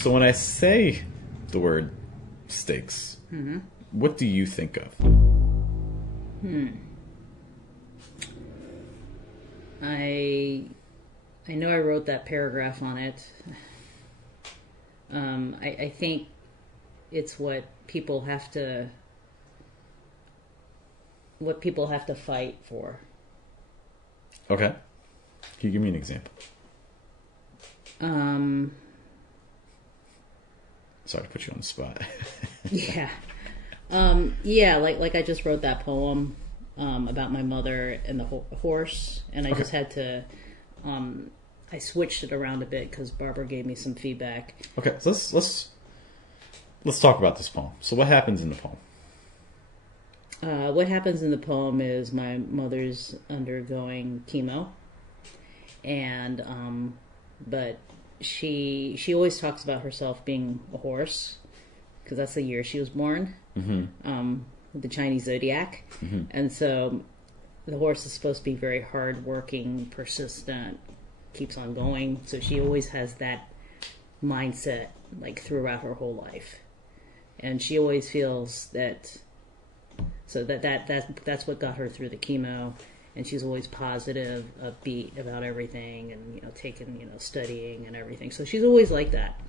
So when I say the word stakes, what do you think of? I know I wrote that paragraph on it. I think it's what people have to fight for. Okay. Can you give me an example? Sorry to put you on the spot. Yeah. Like I just wrote that poem about my mother and the horse, and I just had to I switched it around a bit because Barbara gave me some feedback. Okay, so let's talk about this poem. So what happens in the poem? What happens in the poem is my mother's undergoing chemo, and but she always talks about herself being a horse because that's the year she was born, the Chinese zodiac, and so the horse is supposed to be very hardworking, persistent, keeps on going. So she always has that mindset like throughout her whole life, and she always feels that. So that's what got her through the chemo, and she's always positive, upbeat about everything, and taking studying and everything. So she's always like that.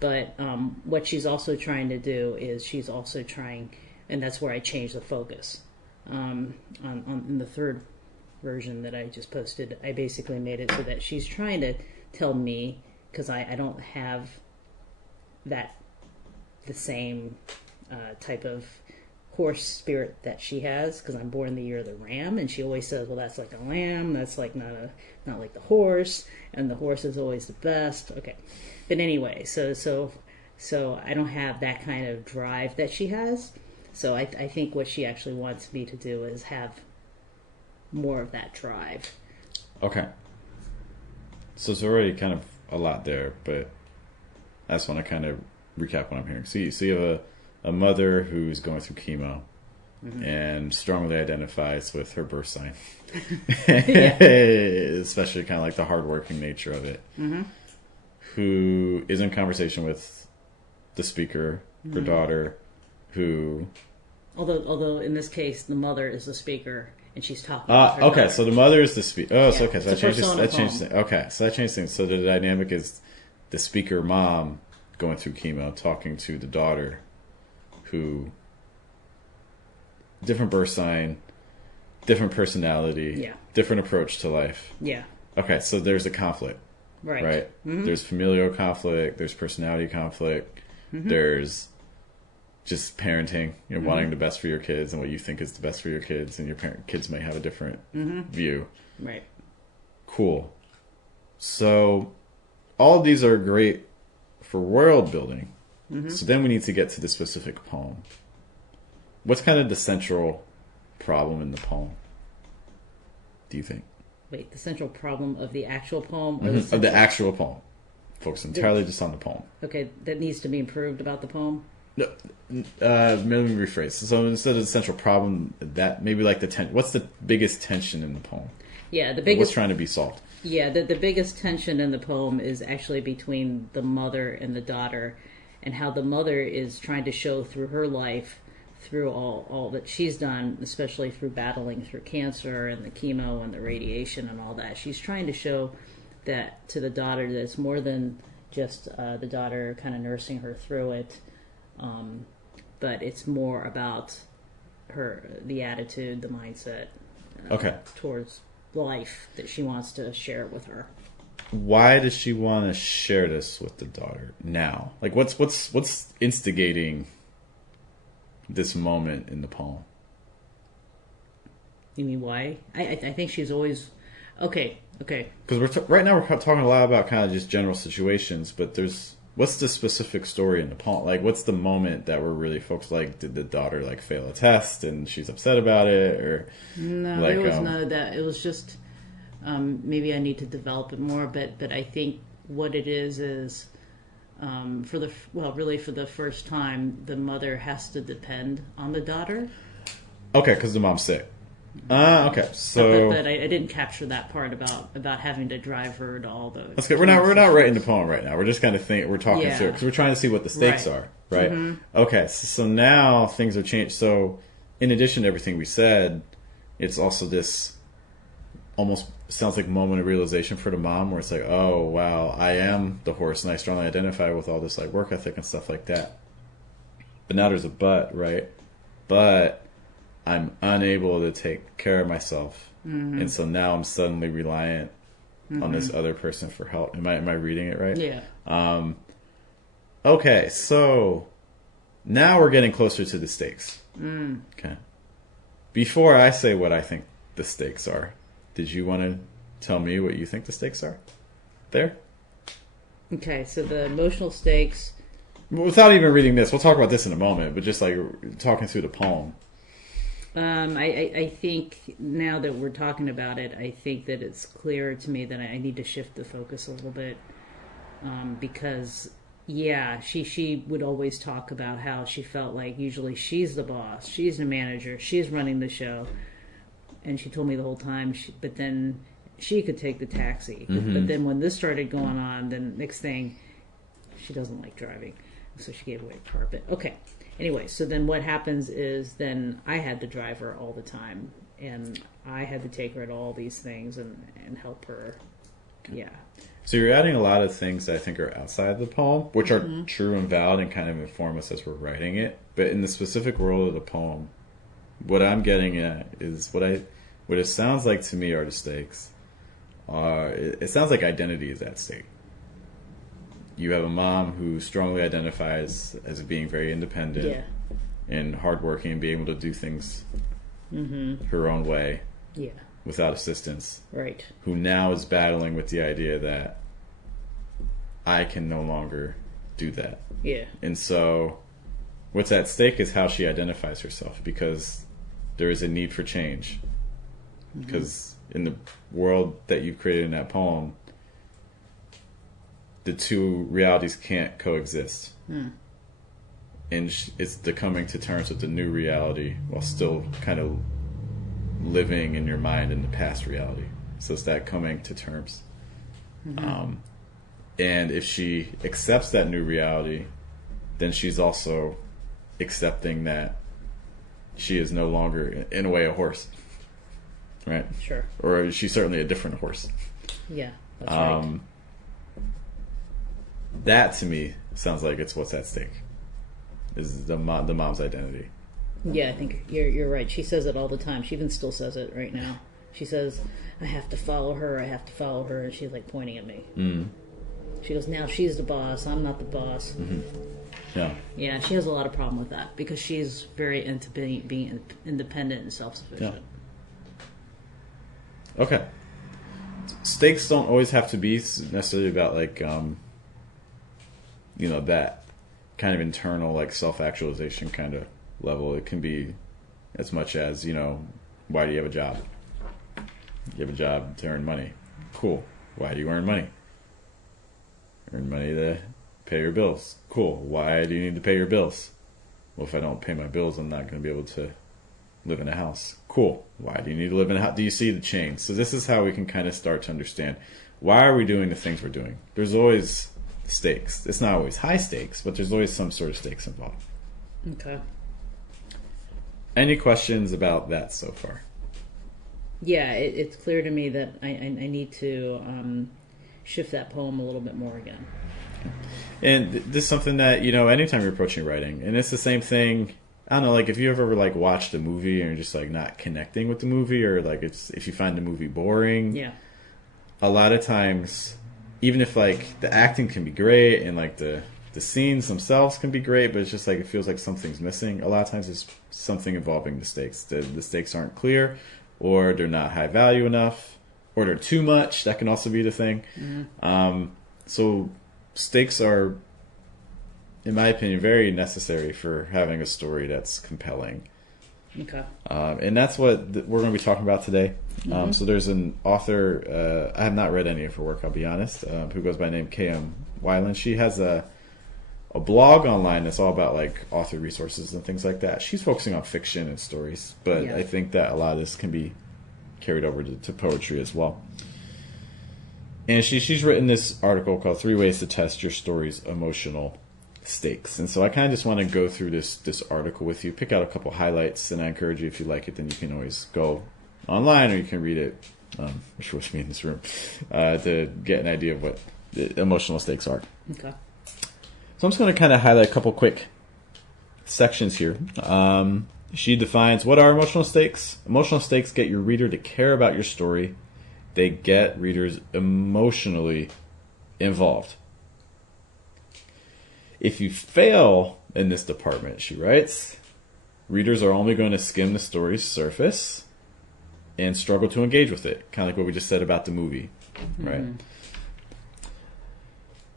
But what she's also trying to do is she's also trying, and that's where I changed the focus. On in the third version that I just posted, I basically made it so that she's trying to tell me, because I don't have the same type of horse spirit that she has, because I'm born the year of the ram, and she always says, well, that's like a lamb, that's like not like the horse, and the horse is always the best. Okay, but anyway, so I don't have that kind of drive that she has. So I think what she actually wants me to do is have more of that drive. Okay, so it's already kind of a lot there, but I just want to kind of recap what I'm hearing. So you have a mother who's going through chemo and strongly identifies with her birth sign, especially kind of like the hardworking nature of it, who is in conversation with the speaker, her daughter, who... Although in this case, the mother is the speaker, and she's talking to her daughter. So the mother is the speaker. Oh, Yeah, so okay, so that changes things. Okay, so that changes things. So the dynamic is the speaker mom going through chemo, talking to the daughter, who different birth sign, different personality, different approach to life. Yeah. Okay, so there's a conflict. Right? There's familial conflict, there's personality conflict, there's just parenting, wanting the best for your kids and what you think is the best for your kids, and your kids may have a different view. Right. Cool. So all of these are great for world building. So then we need to get to the specific poem. What's kind of the central problem in the poem, do you think? Wait, the central problem of the actual poem? Or Of the actual poem. Focus entirely just on the poem. Okay, that needs to be improved about the poem? No, let me rephrase. So instead of the central problem, that maybe like what's the biggest tension in the poem? Yeah, the biggest... What's trying to be solved? Yeah, the biggest tension in the poem is actually between the mother and the daughter, and how the mother is trying to show through her life, through all that she's done, especially through battling through cancer and the chemo and the radiation and all that. She's trying to show that to the daughter that it's more than just the daughter kind of nursing her through it, but it's more about the attitude, the mindset towards life that she wants to share with her. Why does she want to share this with the daughter now? Like, what's instigating this moment in the poem? You mean why? I think she's always... Okay. Because right now we're talking a lot about kind of just general situations, but what's the specific story in the poem? Like, what's the moment that we're really focused? Like, did the daughter fail a test and she's upset about it, or no? It was none of that. It was just maybe I need to develop it more. But I think what it is for the first time, the mother has to depend on the daughter. Okay, because the mom's sick. Okay. So but I didn't capture that part about having to drive her to all the. that's good. We're not writing the poem right now. We're just kind of we're talking through it because we're trying to see what the stakes are, right? Okay. So now things have changed. So in addition to everything we said, it's also this almost sounds like moment of realization for the mom where it's like, oh wow, I am the horse and I strongly identify with all this like work ethic and stuff like that. But now there's a but, right? But I'm unable to take care of myself. And so now I'm suddenly reliant on this other person for help. Am I reading it right? Yeah. Okay, so now we're getting closer to the stakes. Okay. Before I say what I think the stakes are, did you want to tell me what you think the stakes are? There? Okay, so the emotional stakes. Without even reading this, we'll talk about this in a moment, but just like talking through the poem. I think now that we're talking about it, I think that it's clear to me that I need to shift the focus a little bit. Because, yeah, she would always talk about how she felt like usually she's the boss, she's the manager, she's running the show. And she told me the whole time, but then she could take the taxi. But then when this started going on, then next thing, she doesn't like driving. So she gave away her car. But okay. Anyway, so then what happens is then I had to drive her all the time. And I had to take her to all these things and help her. Yeah. So you're adding a lot of things that I think are outside the poem, which are true and valid and kind of inform us as we're writing it. But in the specific world of the poem, what I'm getting at is what it sounds like to me are the stakes. It sounds like identity is at stake. You have a mom who strongly identifies as being very independent and hardworking and being able to do things her own way without assistance. Right. Who now is battling with the idea that I can no longer do that. Yeah. And so what's at stake is how she identifies herself, because there is a need for change. Because in the world that you've created in that poem, the two realities can't coexist. And it's the coming to terms with the new reality while still kind of living in your mind in the past reality. So it's that coming to terms. And if she accepts that new reality, then she's also accepting that she is no longer, in a way, a horse. Right? Sure. Or she's certainly a different horse. Yeah, that's right. That to me sounds like it's what's at stake. Is the mom's identity. Yeah, I think you're right. She says it all the time. She even still says it right now. She says, "I have to follow her. I have to follow her," and she's like pointing at me. She goes, "Now she's the boss. I'm not the boss." Yeah. Yeah, she has a lot of problem with that because she's very into being independent and self-sufficient. Yeah. Okay. Stakes don't always have to be necessarily about like that kind of internal like self-actualization kind of level. It can be as much as, why do you have a job? You have a job to earn money. Cool. Why do you earn money? Earn money to pay your bills. Cool. Why do you need to pay your bills? Well, if I don't pay my bills, I'm not going to be able to live in a house. Cool. Why do you need to live in a house? Do you see the change? So this is how we can kind of start to understand, why are we doing the things we're doing? There's always stakes. It's not always high stakes, but there's always some sort of stakes involved. Okay. Any questions about that so far? Yeah, it's clear to me that I need to shift that poem a little bit more again. And this is something that, anytime you're approaching writing, and it's the same thing, I don't know, like if you ever like watched a movie and you're just like not connecting with the movie, or like if you find the movie boring, a lot of times, even if like the acting can be great and like the scenes themselves can be great, but it's just like it feels like something's missing. A lot of times it's something involving the stakes. The stakes aren't clear, or they're not high value enough, or they're too much. That can also be the thing. So stakes are, in my opinion, very necessary for having a story that's compelling. Okay. And that's what we're going to be talking about today. So there's an author, I have not read any of her work, I'll be honest, who goes by the name K.M. Weiland. She has a a blog online that's all about like author resources and things like that. She's focusing on fiction and stories, but I think that a lot of this can be carried over to poetry as well. And she's written this article called 3 Ways to Test Your Story's Emotional Stakes. And so I kind of just want to go through this article with you, pick out a couple highlights, and I encourage you, if you like it, then you can always go online or you can read it, which was me in this room, to get an idea of what the emotional stakes are. Okay. So I'm just going to kind of highlight a couple quick sections here. She defines, what are emotional stakes? Emotional stakes get your reader to care about your story. They get readers emotionally involved. If you fail in this department, she writes, readers are only going to skim the story's surface and struggle to engage with it. Kind of like what we just said about the movie, right? Mm-hmm.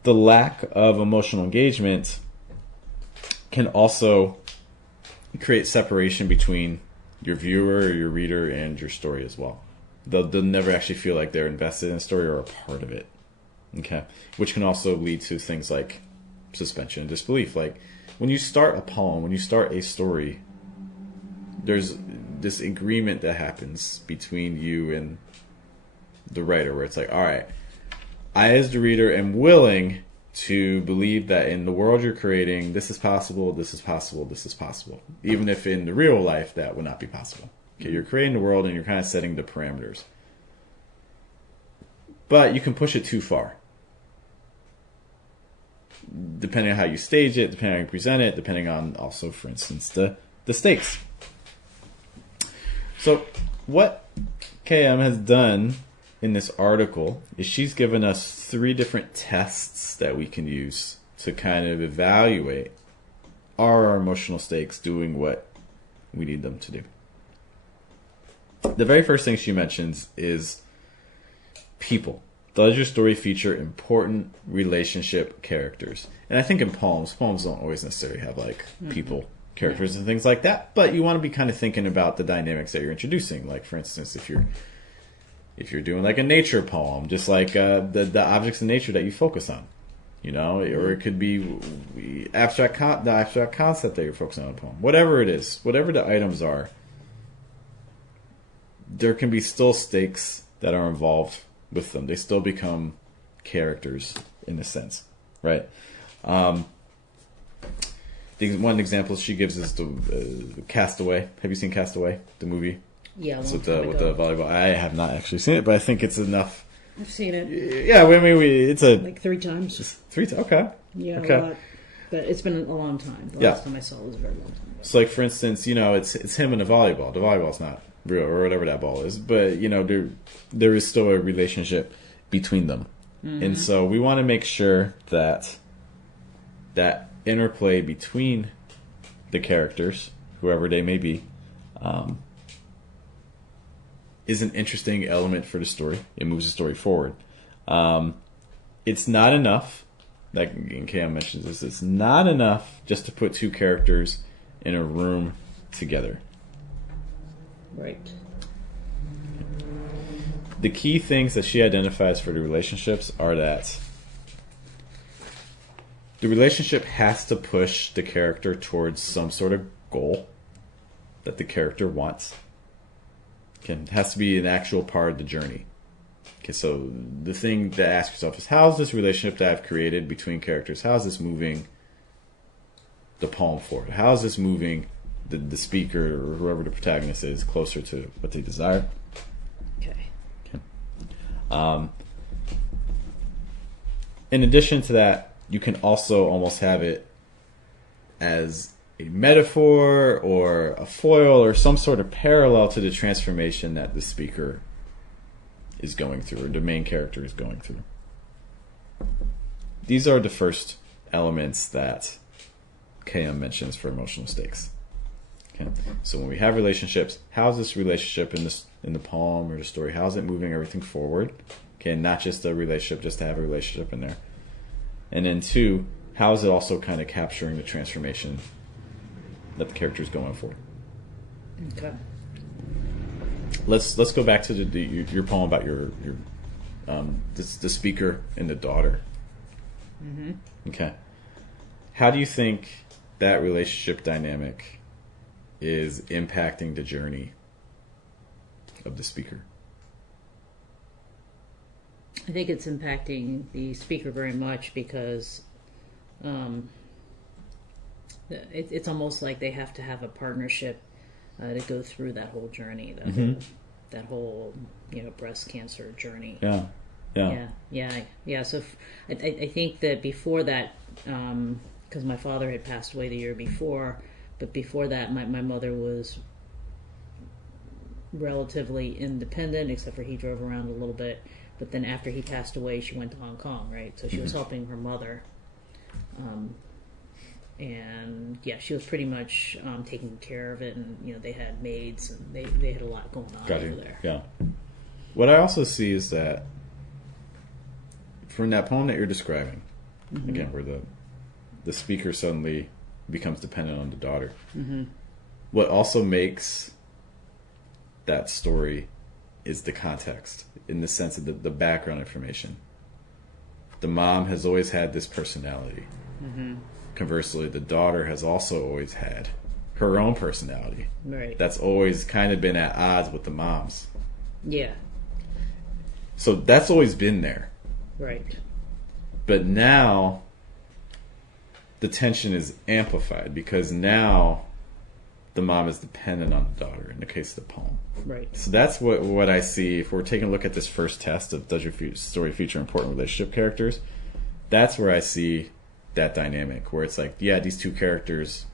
The lack of emotional engagement can also create separation between your viewer or your reader and your story as well. They'll never actually feel like they're invested in the story or a part of it. Okay, which can also lead to things like suspension and disbelief. Like when you start a poem, when you start a story, there's this agreement that happens between you and the writer where it's like, all right, I as the reader am willing to believe that in the world you're creating, this is possible, this is possible, this is possible. Even if in the real life that would not be possible. Okay, you're creating the world and you're kind of setting the parameters. But you can push it too far. Depending on how you stage it, depending on how you present it, depending on also, for instance, the stakes. So what KM has done in this article is she's given us 3 different tests that we can use to kind of evaluate, are our emotional stakes doing what we need them to do. The very first thing she mentions is people. Does your story feature important relationship characters? And I think in poems don't always necessarily have like people, characters and things like that, but you want to be kind of thinking about the dynamics that you're introducing. Like for instance, if you're doing like a nature poem, just like the objects in nature that you focus on, you know, or it could be the abstract concept that you're focusing on a poem. Whatever it is, whatever the items are, there can be still stakes that are involved with them. They still become characters in a sense, right? One example she gives is the Castaway. Have you seen Castaway, the movie? Yeah, with the volleyball. I have not actually seen it, but I think it's enough. I've seen it. Yeah, I mean, it's like 3 times. Just 3 times. Okay. Yeah, okay. A lot. But it's been a long time. The last time I saw it was a very long time ago. So, like for instance, you know, it's him and the volleyball. The volleyball's not real or whatever that ball is, but you know, there is still a relationship between them, and so we want to make sure that that interplay between the characters, whoever they may be, is an interesting element for the story. It moves the story forward. It's not enough, like KM mentions this, it's not enough just to put 2 characters in a room together. Right. The key things that she identifies for the relationships are that the relationship has to push the character towards some sort of goal that the character wants. Okay, it has to be an actual part of the journey. Okay, so the thing to ask yourself is, how is this relationship that I've created between characters, how is this moving the poem forward? How is this moving the speaker or whoever the protagonist is closer to what they desire? Okay. In addition to that, you can also almost have it as a metaphor or a foil or some sort of parallel to the transformation that the speaker is going through or the main character is going through. These are the first elements that KM mentions for emotional stakes. Okay. So when we have relationships, how's this relationship in the poem or the story? How's it moving everything forward? Okay, not just a relationship, just to have a relationship in there. And then 2, how is it also kind of capturing the transformation that the character is going for? Okay. Let's go back to your poem about your the speaker and the daughter. Mm-hmm. Okay. how do you think that relationship dynamic is impacting the journey of the speaker? I think it's impacting the speaker very much because it's almost like they have to have a partnership to go through that whole journey, that whole breast cancer journey. Yeah. So I think that before that, because my father had passed away the year before, but before that, my mother was relatively independent, except for he drove around a little bit. But then after he passed away, she went to Hong Kong, right? So she was helping her mother. And yeah, she was pretty much taking care of it, and they had maids, and they had a lot going on over there. Yeah. What I also see is that from that poem that you're describing, again, where the speaker suddenly becomes dependent on the daughter, what also makes that story is the context, in the sense of the background information. The mom has always had this personality. Conversely, the daughter has also always had her own personality. Right. That's always kind of been at odds with the mom's. Yeah. So that's always been there. Right. But now the tension is amplified because now the mom is dependent on the daughter in the case of the poem. Right. So that's what I see. If we're taking a look at this first test of does your story feature important relationship characters, that's where I see that dynamic where it's like, yeah, these two characters,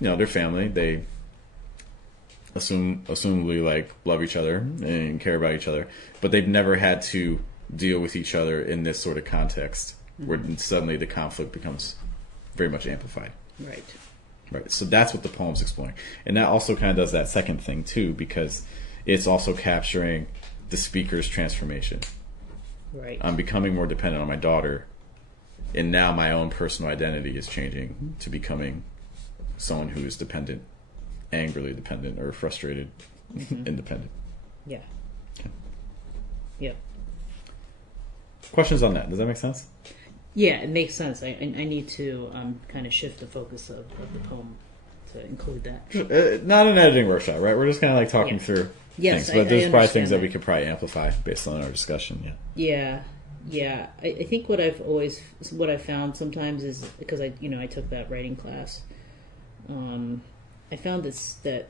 they're family. They assumably like love each other and care about each other, but they've never had to deal with each other in this sort of context where suddenly the conflict becomes very much amplified. Right. Right. So that's what the poem's exploring. And that also kind of does that second thing too, because it's also capturing the speaker's transformation. Right. I'm becoming more dependent on my daughter, and now my own personal identity is changing to becoming someone who is dependent, angrily dependent, or frustrated, independent. Yeah. Okay. Yep. Questions on that? Does that make sense? Yeah, it makes sense. I need to kind of shift the focus of the poem to include that. Not an editing workshop, right? We're just kind of like talking through things. But there's probably things that we could probably amplify based on our discussion. Yeah. I think what I found sometimes is because I took that writing class. I found that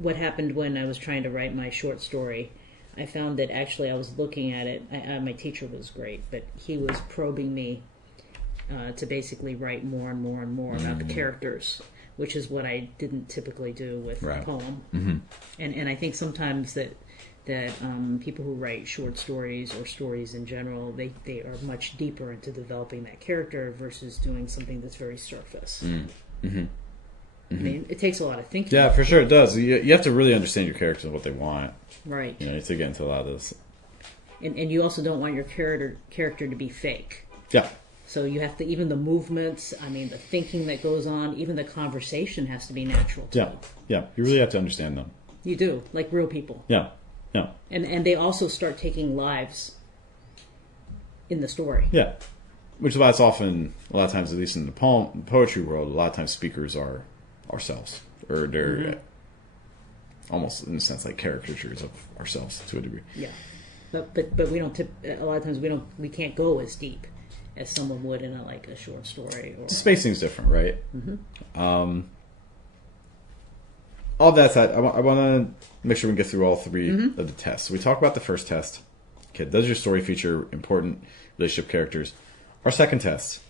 what happened when I was trying to write my short story. I found that actually I was looking at it. My teacher was great, but he was probing me to basically write more and more and more about the characters, which is what I didn't typically do with the poem. And I think sometimes that people who write short stories or stories in general, they are much deeper into developing that character versus doing something that's very surface. I mean, it takes a lot of thinking. Yeah, for sure it does. You have to really understand your characters and what they want. Right. You have to get into a lot of this. And you also don't want your character to be fake. Yeah. So you have to, even the movements, the thinking that goes on, even the conversation has to be natural too. Yeah. You really have to understand them. You do, like real people. Yeah. And they also start taking lives in the story. Yeah. Which is why it's often, a lot of times, at least in the poetry world, a lot of times speakers are ourselves, or they're almost in a sense like caricatures of ourselves to a degree. Yeah, but we don't. A lot of times we can't go as deep as someone would in a short story. Or... The spacing's different, right? All that said, I want to make sure we can get through all three of the tests. So we talk about the first test. Okay, does your story feature important relationship characters? Our second test: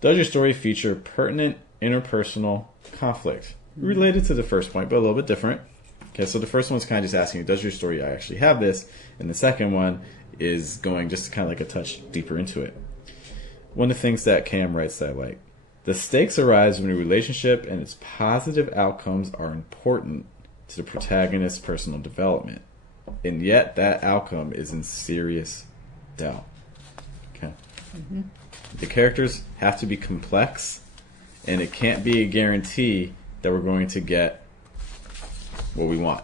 does your story feature pertinent interpersonal conflict? Related to the first point, but a little bit different. Okay, so the first one's kind of just asking you, does your story actually have this? And the second one is going just kind of like a touch deeper into it. One of the things that Cam writes that I like: the stakes arise when a relationship and its positive outcomes are important to the protagonist's personal development, and yet that outcome is in serious doubt. Okay. The characters have to be complex, and it can't be a guarantee that we're going to get what we want.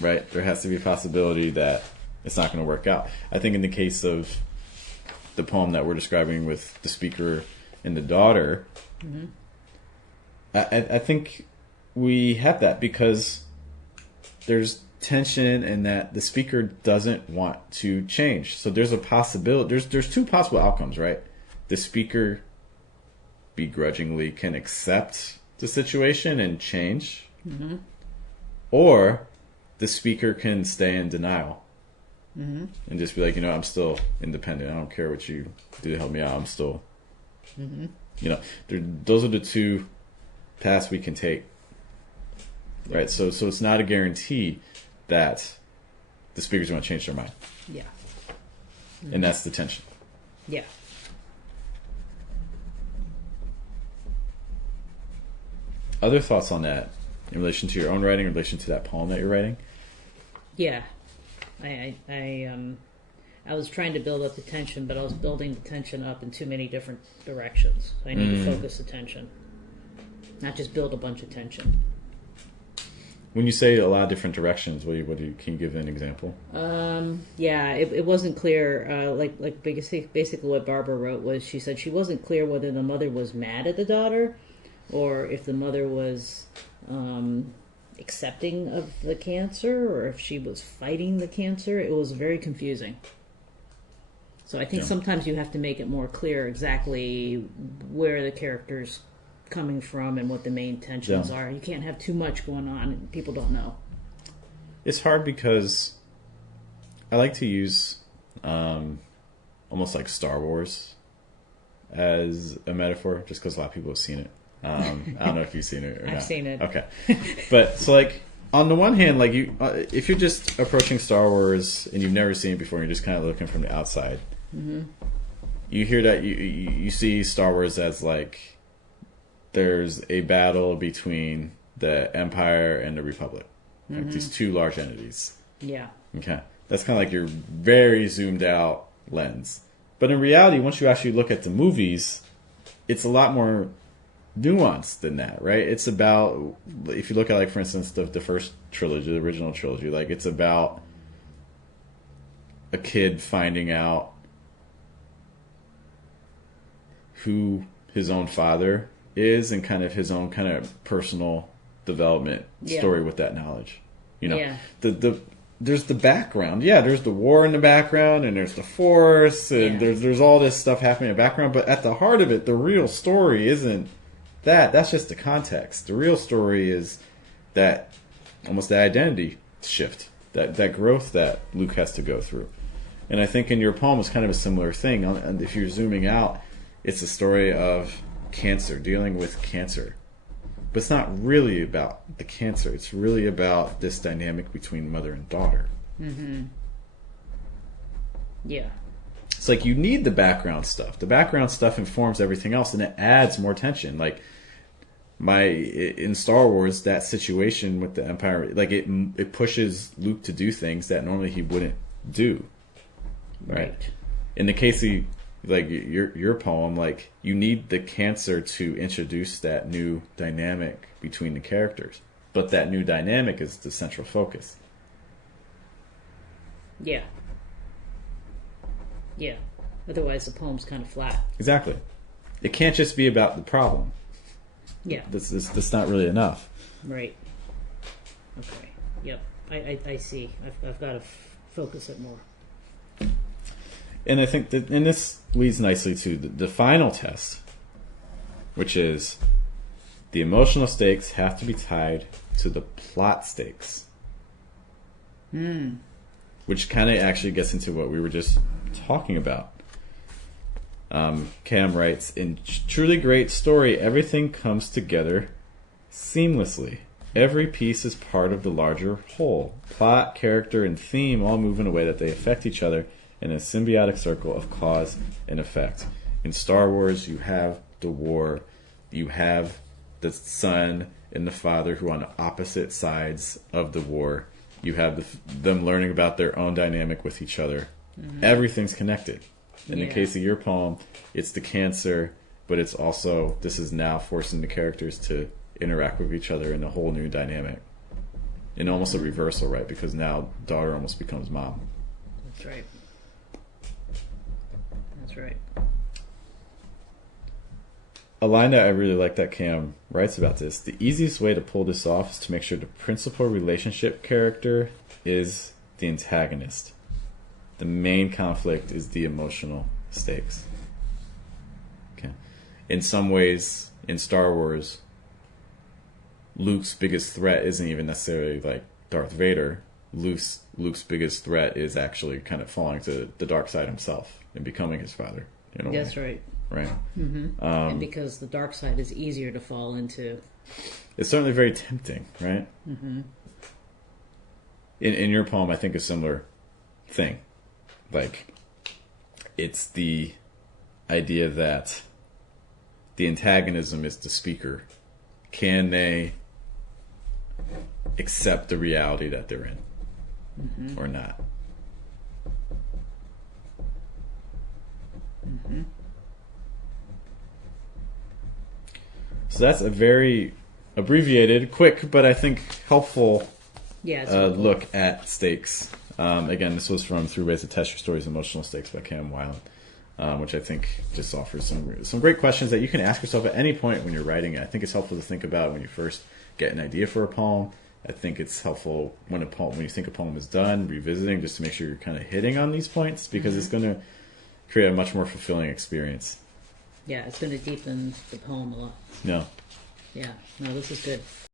Right? There has to be a possibility that it's not going to work out. I think in the case of the poem that we're describing with the speaker and the daughter, I think we have that because there's tension and that the speaker doesn't want to change. So there's a possibility. There's two possible outcomes, right? The speaker begrudgingly can accept the situation and change, or the speaker can stay in denial and just be like, I'm still independent. I don't care what you do to help me out. I'm still, those are the two paths we can take, right? So it's not a guarantee that the speaker's going to change their mind. Yeah. And that's the tension. Yeah. Other thoughts on that in relation to your own writing, in relation to that poem that you're writing? Yeah. I was trying to build up the tension, but I was building the tension up in too many different directions. I need to focus attention, not just build a bunch of tension. When you say a lot of different directions, can you give an example? It wasn't clear. Basically what Barbara wrote was, she said she wasn't clear whether the mother was mad at the daughter, or if the mother was accepting of the cancer, or if she was fighting the cancer. It was very confusing. So I think sometimes you have to make it more clear exactly where the character's coming from and what the main tensions are. You can't have too much going on and people don't know. It's hard because I like to use almost like Star Wars as a metaphor, just because a lot of people have seen it. I don't know if you've seen it or not. I've seen it. Okay. But so like on the one hand, like if you're just approaching Star Wars and you've never seen it before, and you're just kind of looking from the outside, you hear that you see Star Wars as like, there's a battle between the Empire and the Republic. Like these two large entities. Yeah. Okay. That's kind of like your very zoomed out lens. But in reality, once you actually look at the movies, it's a lot more nuanced than that, right? It's about, if you look at, like, for instance, the first trilogy, the original trilogy, like, it's about a kid finding out who his own father is and kind of his own kind of personal development story with that knowledge. There's the background. Yeah, there's the war in the background, and there's the Force, and there's all this stuff happening in the background. But at the heart of it, the real story isn't that. That's just the context. The real story is that almost the identity shift, that growth that Luke has to go through. And I think in your poem it's kind of a similar thing. And if you're zooming out, it's a story of cancer, dealing with cancer. But it's not really about the cancer. It's really about this dynamic between mother and daughter. Yeah. It's like you need the background stuff. The background stuff informs everything else, and it adds more tension. Like in Star Wars, that situation with the Empire, like it pushes Luke to do things that normally he wouldn't do. Right. In the case of like your poem, like you need the cancer to introduce that new dynamic between the characters, but that new dynamic is the central focus. Yeah. Otherwise the poem's kind of flat. Exactly. It can't just be about the problem. Yeah. That's not really enough. Right. Okay. Yep. I see. I've got to focus it more. And I think that, and this leads nicely to the final test, which is the emotional stakes have to be tied to the plot stakes. Which kind of actually gets into what we were just talking about. Cam writes, in truly great story, everything comes together seamlessly. Every piece is part of the larger whole. Plot, character, and theme all move in a way that they affect each other in a symbiotic circle of cause and effect. In Star Wars, you have the war, you have the son and the father who are on opposite sides of the war. You have them learning about their own dynamic with each other. Everything's connected. In the case of your poem, it's the cancer, but it's also, this is now forcing the characters to interact with each other in a whole new dynamic. And almost a reversal, right? Because now daughter almost becomes mom. That's right. That's right. A line that I really like that Cam writes about this: the easiest way to pull this off is to make sure the principal relationship character is the antagonist. The main conflict is the emotional stakes. Okay. In some ways, in Star Wars, Luke's biggest threat isn't even necessarily like Darth Vader. Luke's biggest threat is actually kind of falling to the dark side himself and becoming his father. In a way. That's right. Right. Mm-hmm. And because the dark side is easier to fall into. It's certainly very tempting, right? Mm-hmm. In your poem, I think a similar thing. Like, it's the idea that the antagonism is the speaker. Can they accept the reality that they're in, or not? Mm-hmm. So that's a very abbreviated, quick, but I think helpful, look at stakes. Again, this was from Through Ways to Test Your Story's Emotional Stakes by Cam Weiland, which I think just offers some great questions that you can ask yourself at any point when you're writing it. I think it's helpful to think about when you first get an idea for a poem. I think it's helpful when you think a poem is done, revisiting just to make sure you're kind of hitting on these points, because it's going to create a much more fulfilling experience. Yeah, it's going to deepen the poem a lot. No. Yeah, no, this is good.